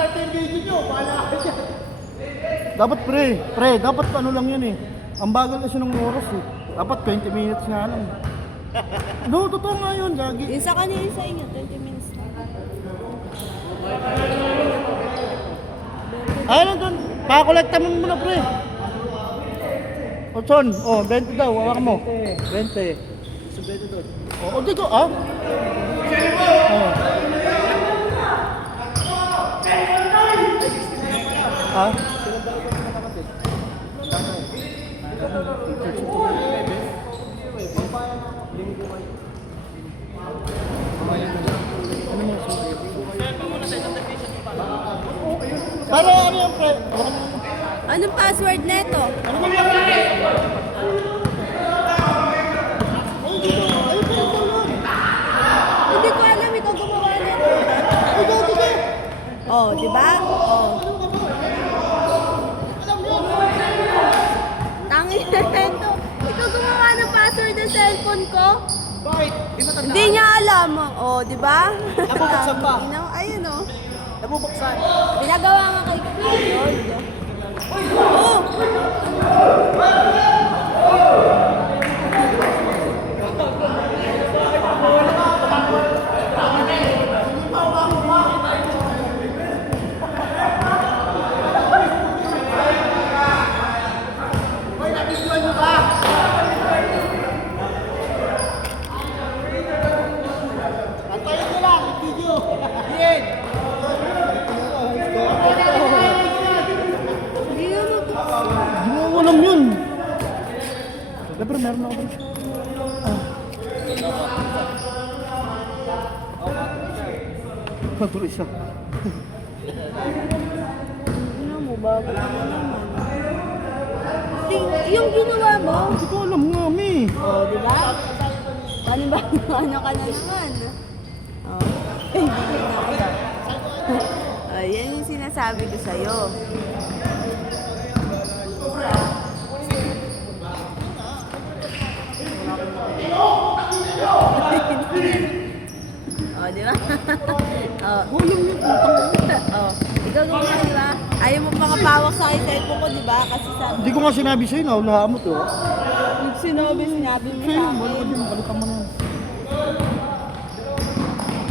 start yung video nyo, bahala ka dyan. Dapat pre, dapat ano lang yan eh. Ang bagal kasi ng oras eh. Dapat 20 minutes nga lang. No, totoo nga yun, gagi. Yung sa kanila sa inyo, 20 minutes na. Ayun doon, pakakolekta mo muna pre. Otson, 20 daw, hawak mo. 20. Subeto doon. Di ko, ah? Ha? Para ano yung pre? Anong password neto? Hindi ko alam, ikaw gumawa nito. Oh, di ba? Oh. Tangin na nito. Ikaw gumawa ng password ng cellphone ko? Bakit? Di matandaan? Hindi niya alam. Oh, di ba? Nabubuksan pa. Ayun oh. Nabubuksan. Pinagawa nga kay Lord. Oh! Antayin nyo lang, yung video. Yan. Hindi naman to. Hindi mo alam yun. Siyempre, meron ako. Patuloy siya. Ano mo, bago na naman. Yung ginawa mo? Hindi ko alam nga, Mi. Oh, di ba? Ano ba? Ano ka na naman? Oh, hindi ko na ako. Yan yung sinasabi ko sa'yo. Oh, di ba? Oh. Oh, ikaw gumawa, di ba? Ayaw mo makapawak sa akin cellphone ko, di ba? Kasi sabi, Hindi ko nga sinabi sa'yo, naulahan mo to. sinabi mo sa Sa'yo, akin. balikan mo na yan.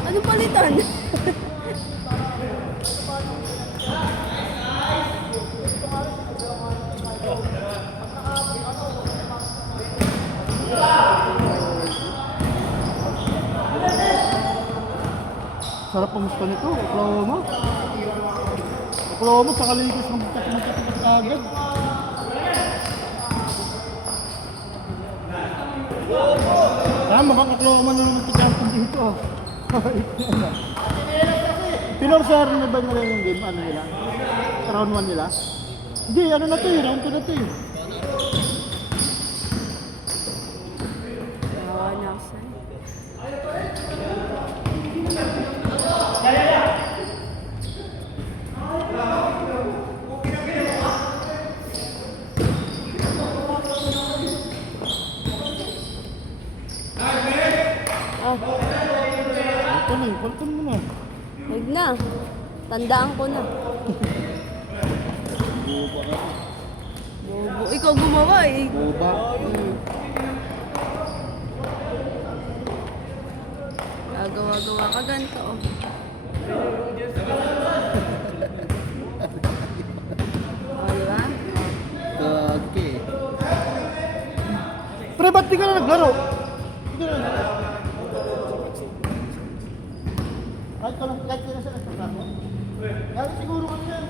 Anong palitan? Sarap ang gusto nito, Oklahoma. Oklahoma sa kaligos ng magkakapit agad. Mukhang Oklahoma na naman ito dito. Pinorsyar na ba nila yung game? Ano nila? Round 1 nila? Hindi, ano na to eh, round 2 na to eh. Nawa na ako sa'yo. Palton mo na. Huwag na. Tandaan ko na. Bobo. Ikaw gumawa eh. Boba. Gagawa-gawa ka ganito oh. Oh, di ba? Okay. Pre, ba't di ka na naglaro? Di ka na naglaro. Kahit ka lang, kahit ka na sa nagsasabi. Kahit siguro kami yan.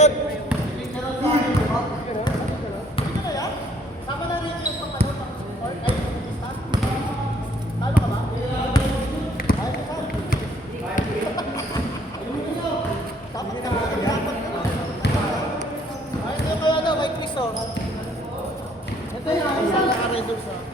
Red. Sama na rin yung pagpanood ng or ay start. Talo ka ba? Ay, dapat ka ba? Ay, ito kayo daw, may twist oh. Ito yung isang naka-reduce oh.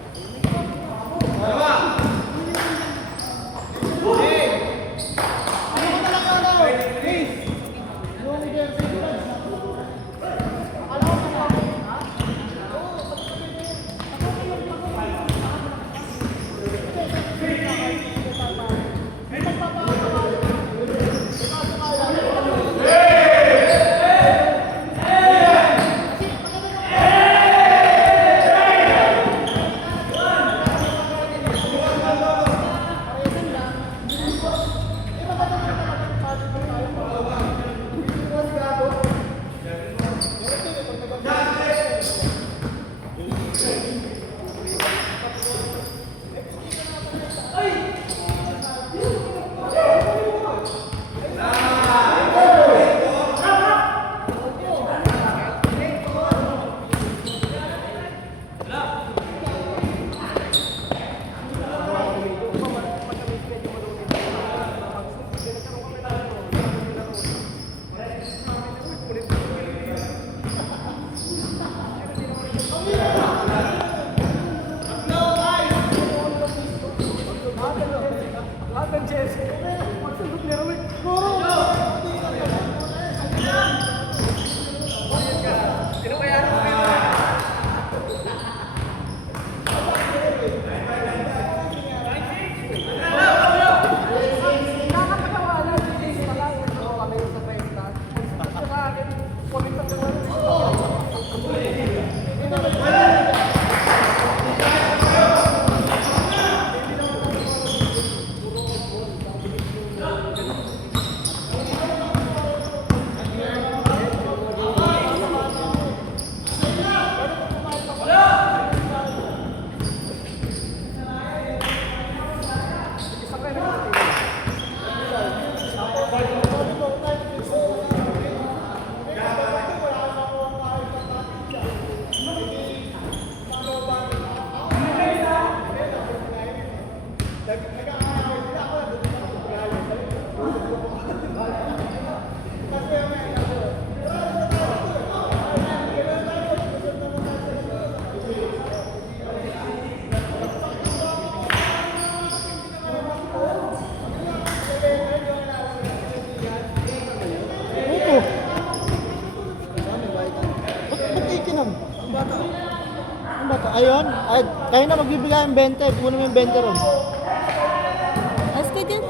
Ano ba to? Ayun? Ay, kayo na magbibigay ng 20. Puno mo yung 20 ron. As ka dyan.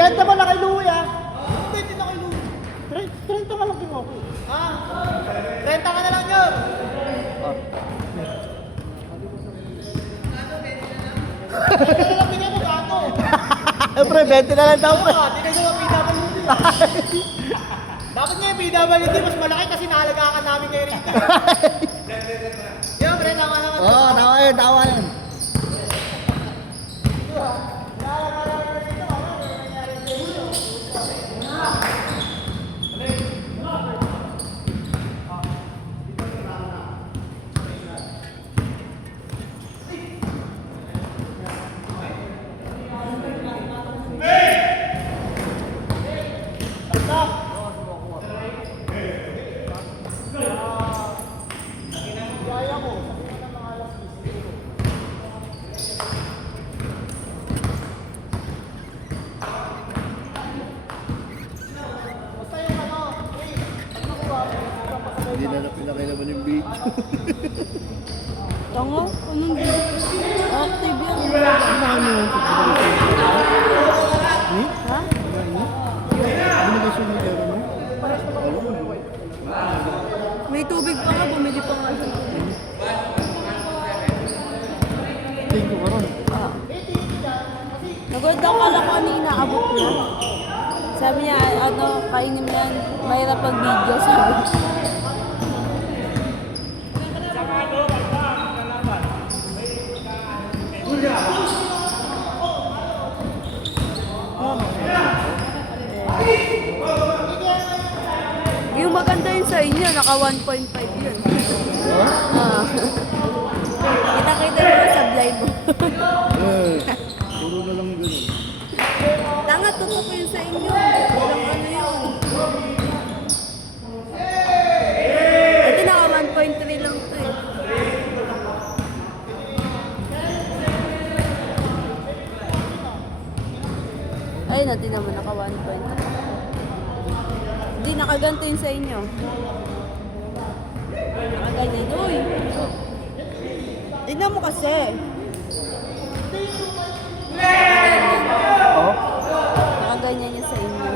Benta mo na kay Louie ah. Benta na kay Louie. 30 ka lang din ako. Ha? Renta ka na lang yun. Renta na lang bigay mo gato. Pre, 20 na lang daw pre. Oo, di na yung PWD. Dapat nga yung PWD mas malaki kasi naalagaan namin kayo rito. Yo, pre, tama naman. Oo, tawa yun, tawa yun. Hindi na napilakay naman yung video. Tanga? Anong active yan? Ano yung Ha? Nagod daw kala ko ano inaabot niya. Sabi niya, ano, kainin mo yan. Mahirap pag-video, sabi. Yung maganda yun sa inyo, naka 1.5 yun. Ah. Kita-kita mo sa blind mo. Puro na lang ganun. Tanga, tutok yun sa inyo. Walang ano yun. Ito naka 1.3 lang ito eh. Ayun na, din naman naka 1.3. Hindi, nakaganto yun sa inyo. Nakaganyan. Uy! Tignan mo kasi. Oo. Nakaganyan niya sa inyo.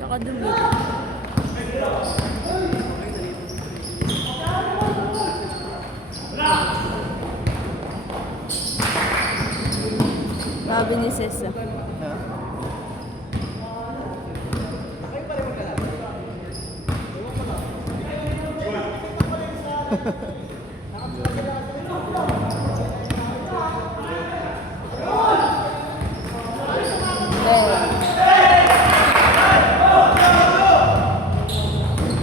Tsaka dumi. Sabi ni Sesa.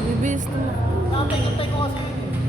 Bibis to. Nakapagintay ko kasi yun eh.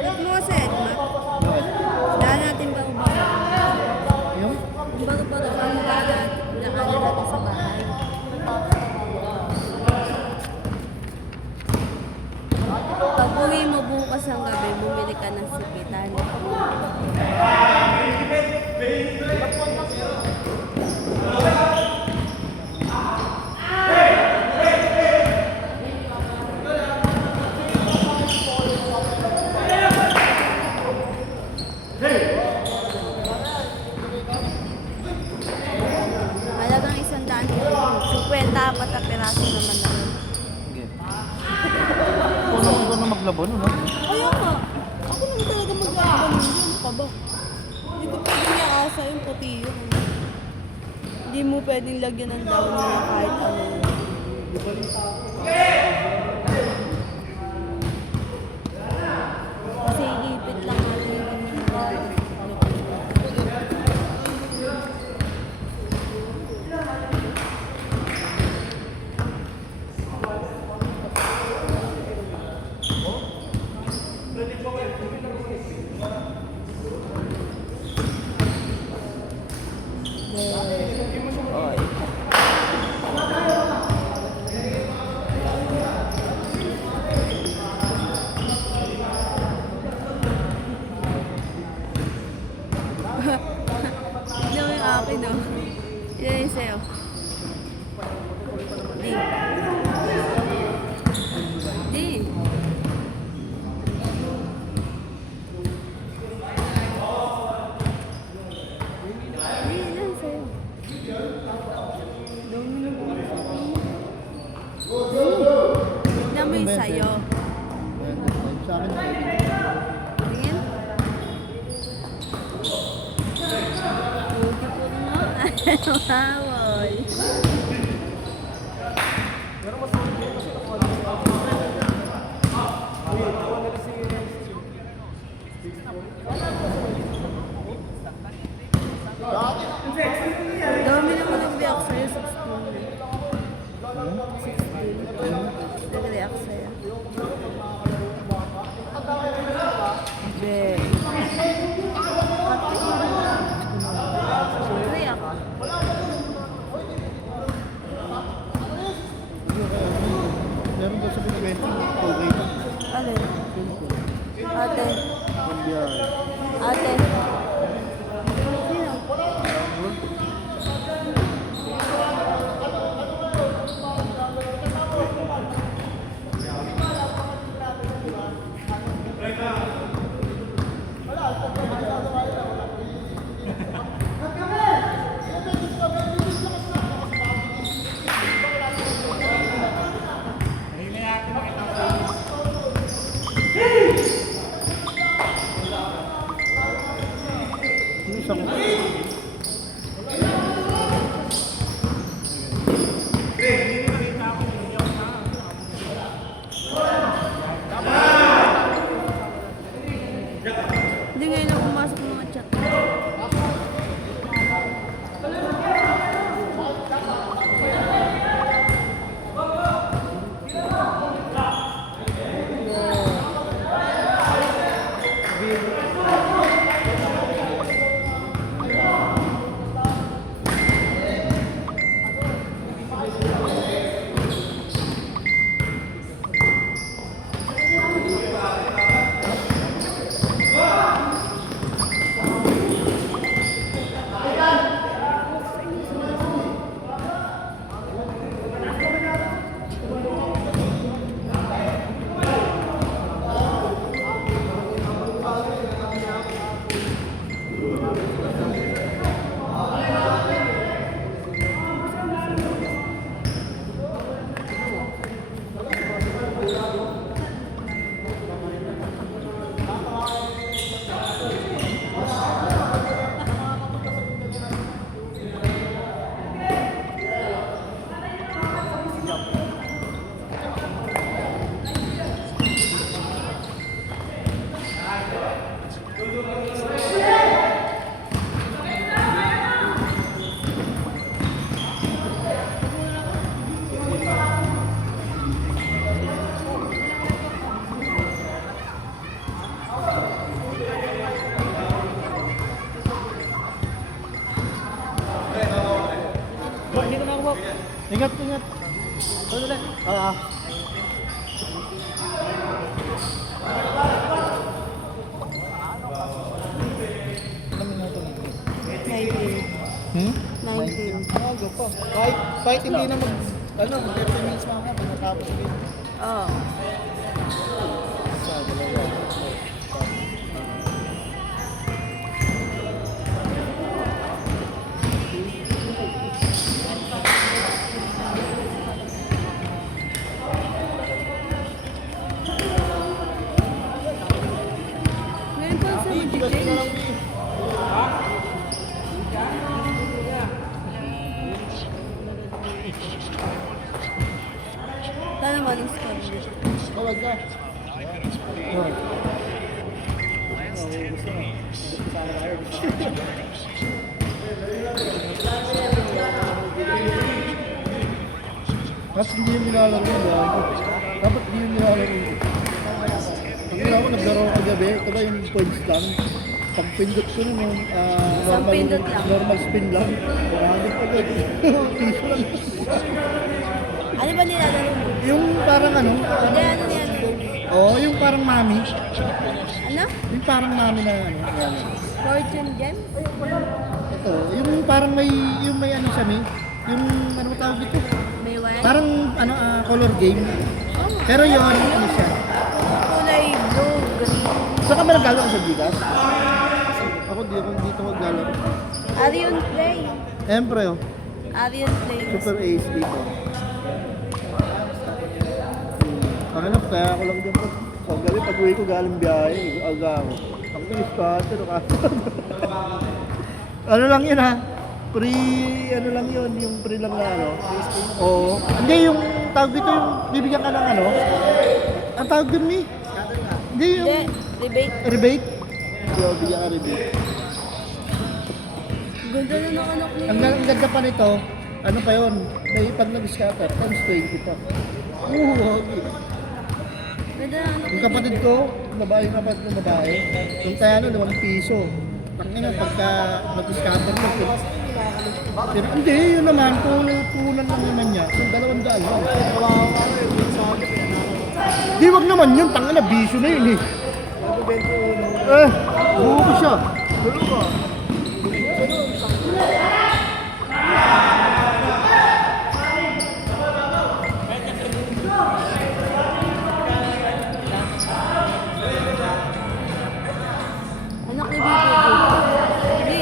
Look mo sa Edma. Daan natin bago-bago. Yung? Yung bago-bago ang daan natin sa bahay. Pag uwi mo bukas ang gabi, bumili ka ng sipitan. Halagang 100. 50 apat na piraso naman na yun. Sige. Ikaw na maglaban, no? Kaya nga, ako naman talaga mag-aaban yun pa ba? Hindi ko pwedeng iasa yung puti yun. Hindi mo pwedeng lagyan ng daon niya kahit ano. Kasi ipit lang natin yung Tignan mo yung akin, no? Yan yung sa'yo. Di. Di. Di, yan sa'yo. Bawal. Dami naman ang react sa'yo, 16. Nag-react sa'yo. Be. React. Meron daw sa Pinagwento. Okay pa. Alin? Ate. Yan. Ate. Yung isang... Hindi ngayon ako pumasok ng mga chat. Ingat, ingat. Ano ulit? Ah. Ilang minuto na? 19. 19. Aga pa. Kahit hindi na mag... Ano, 30 minutes mga ka, matapos ulit. Oo. Sa dalawa. Ngayon pa sa mag-change. Tala naman ang score. Kawag ka. Yun. Kasi hindi yung nilalaro yun. Dapat hindi yung nilalaro yun. Ang ginawa ko, naglaro ko kagabi. Kada yung points lang. Pag pindot ko nun, yung Isang pindot lang. normal spin lang. Maragod pa agad. Piso lang. Ano ba nilalaro mo? Yung parang ano? Hindi, ano yan? Oo, yung parang mami. Ano? Yung parang mami na ano. Yan. Fortune Gem? Ito, yung parang yung may ano siya, may. Yung ano tawag dito? May one? Parang ano, color game. Pero yun, ano siya. Kulay blue, green. Saan ka ba naglalaro sa Gigas? Ako dito maglalaro. Arion Play. Siyempre, oh. Arion Play. Super Ace dito. Pangalap, kaya ako lang dito. Pag gabi, pag uwi ko galing biyahe, aga ako. Ang bilis ka, pero kaso. Ano lang yun ha? Pre, ano lang yun, yung pre lang na ano. Oo. Hindi, yung tawag dito yung bibigyan ka ng ano. Ang tawag dun ni? Hindi, yung Hindi, debate. rebate. Hindi, bigyan ka rebate. Ganda na ng anak niya. Ang ganda pa nito, ano pa yun, may pag nag-scatter, times 20 pa. Okay. Ganda na anak Yung niya. kapatid ko, yung kapatid ko babae, yung tayo ano, 5 piso. Tangina, pagka nag-scatter mo, pero hindi, yun naman, kunan lang naman niya, yung 200 lang. Di, wag naman yun, tangina, bisyo na yun eh. Buko siya. Anak ni Bibi. Bibi.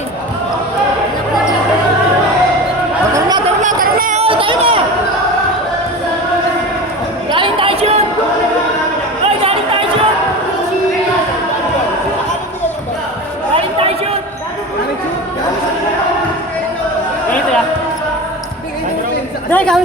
Anak ni Bibi. Tara na! Oh, tayo na! Galing tayo shoot! Oy, galing tayo shoot! Galing tayo shoot! Ganito ya. Dahil kami